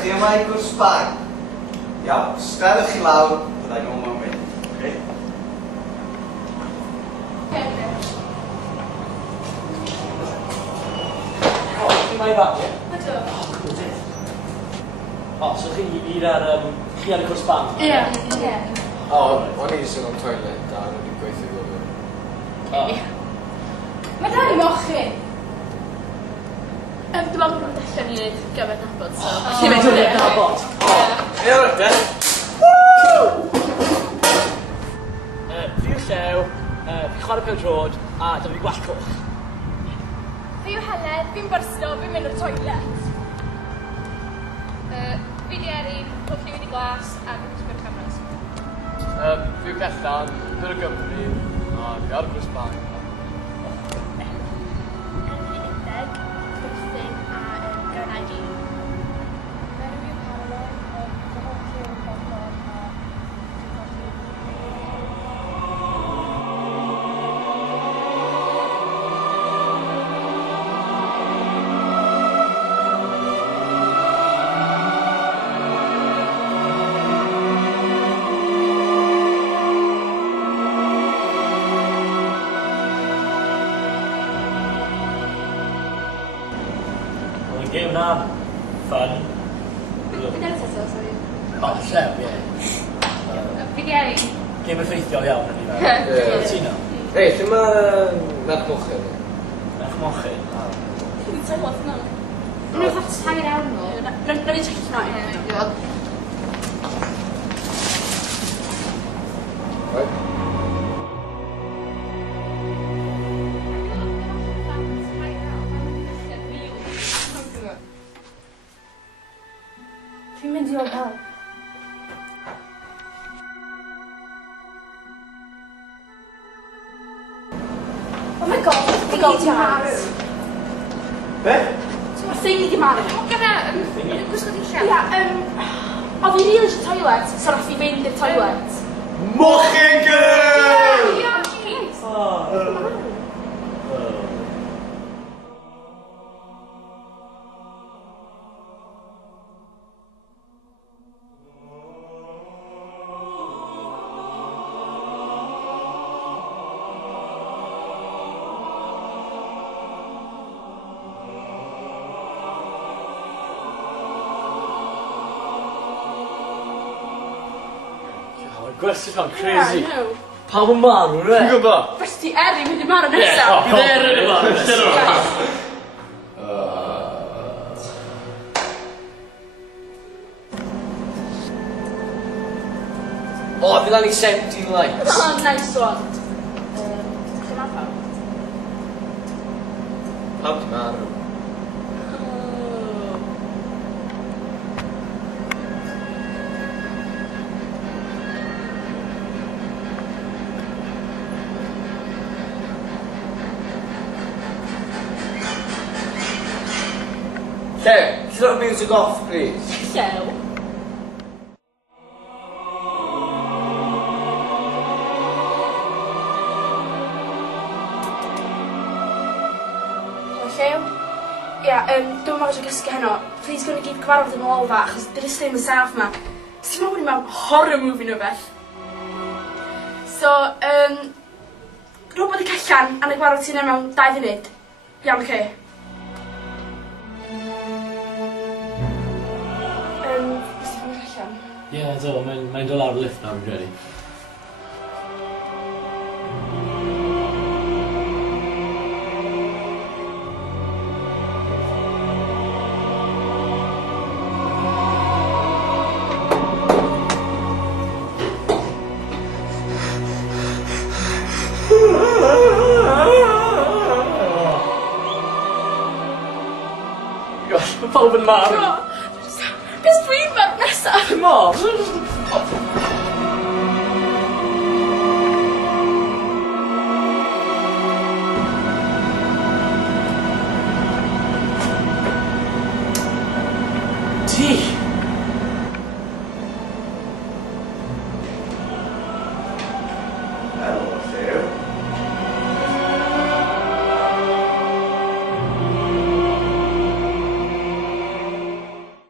chi yma i gwrs bag? Iawn, starwch chi lawr, byddai nhw mewn mynd. Okay? O, chi mai fag, ie? Ydw. O, gwrdd. O, so chi ar y cwrs bang? Ie. O, o'n i sy'n o'n toilet a wedi gweithio gwybod. Mae dal i mochyn. Dwi'n meddwl bod nhw'n allan i wneud gyfer nabod, so... Chi mynd i'n wneud nabod? Ie, o'r de? Fi yw Llew, fi chwarae pêl-drod, a dyma fi gwallt coch. Fi yw Helen, fi'n byrsto, fi'n mynd o'r toilet. Fi di Erin, pob ni wedi glas, a fi'n sgwrs cameras. Fi yw Cellan, dwi'n y Gymru, a fi ar y gwrs bang. Game na, fun. Fi di Erin eto, sori. O, Llew, ie. Fi di Erin. Game effeithiol iawn yn ni Ie. fel. Tino? Ei, lle mae merch mochyn? Merch mochyn. Fi'n teimlo nhw. Nhw'n fath tair iawn nhw. Rwy'n ni'n checio nhw. Right. Fi'n mynd i o'r hel. Oh my god, fi'n gyd i marw. Be? Mae'r thing i di marw. O, gyda, gwisgo di llaw. Ia, o fi rili eisiau toilet, so nath i fynd i'r toilet. Mochyn girl! Ia, jeez. Gwersyll fan crazy. Yeah, I know. Pawb yn marw, re? Ti'n gwybod? Fes ti Erin mynd i marw nesaf. Bydd Erin yn marw nesaf. O, fi lan i 17 likes. Oh, nice one. Lle mae pawb? Pawb di marw. Lle, throw music off, please. Llew. Llew? Ia, dwi'n meddwl eisiau gysgu heno. Please gwneud gyd cyfarfod yn ôl fa, achos dyn ystod yn saff ma. Ti'n meddwl mewn horror movie nhw beth? So, rhywbeth i callan, a na gwarfod ti'n mewn 2 funud. Iawn, oce. Ie, do, mae'n dod lawr y lift nawr, fi'n credu. Gosh, mae pawb yn marw. Bys dwi'n marw nesaf? Dim o! Ti!